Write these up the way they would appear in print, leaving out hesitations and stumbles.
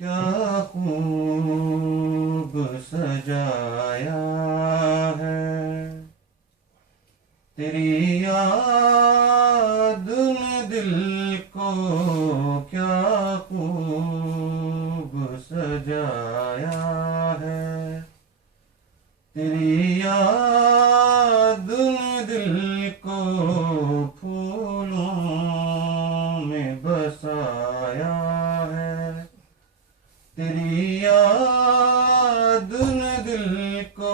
क्या खूब सजाया है तेरी याद ने दिल को, क्या खूब सजाया है तेरी याद ने दिल को, फूलों में बसाया है तेरी याद ने दिल को,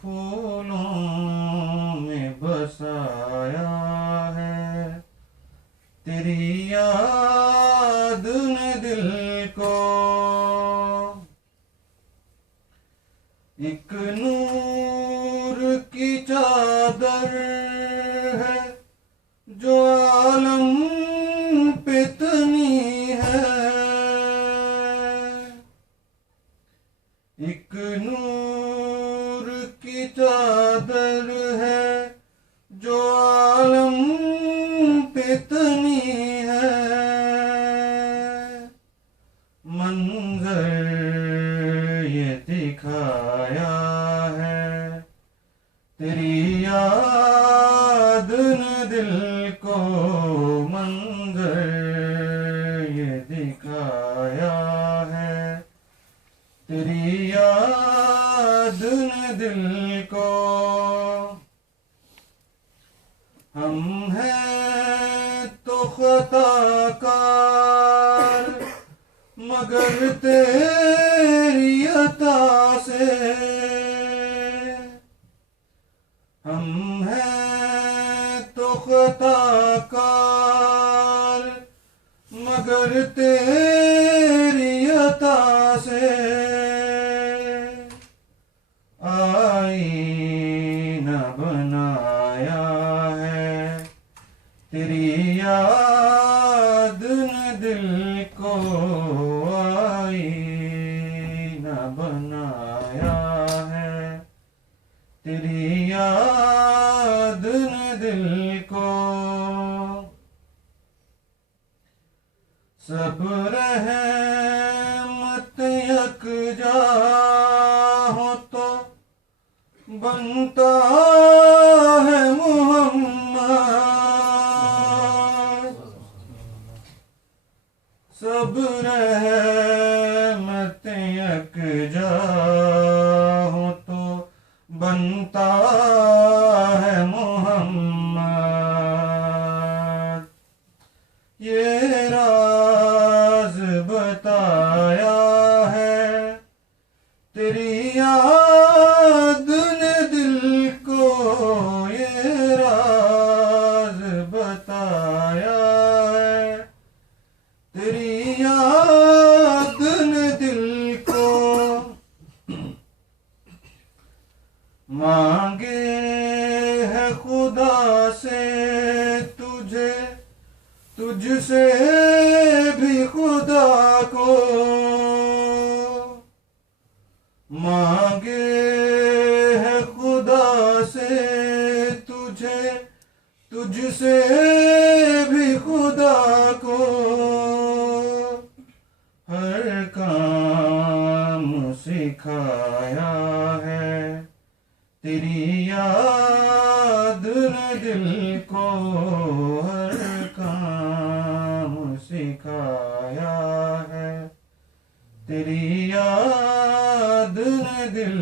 फूलों में बसाया है तेरी याद ने दिल को। एक नूर की चादर है जो आलम पे तनी है, एक नूर की चादर है जो आलम पे तनी है, मंजर ये दिखाया है तेरी याद ने दिल को, मंजर ये दिखाया है तेरी याद ने दिल को। हम हैं तो खताकार मगर तेरी अता से, हम हैं तो खताकार मगर तेरी अता से, आईना बनाया है तेरी याद ने दिल को, आईना बनाया है तेरी याद ने दिल को। सब रहमत यकजा हो तो बनता है मोहम्मद, सब रहमत यकजा हो तो बनता है मोहम्मद। ये राज बताया है तेरी याद ने दिल को, ये राज बताया है तेरी याद ने दिल को। मांगे है खुदा से तुझे, तुझसे भी खुदा को, मांगे है खुदा से तुझे, तुझसे भी खुदा को, हर काम सिखाया है तेरी याद ने दिल को, हर काम सिखाया है तेरी याद ने दिल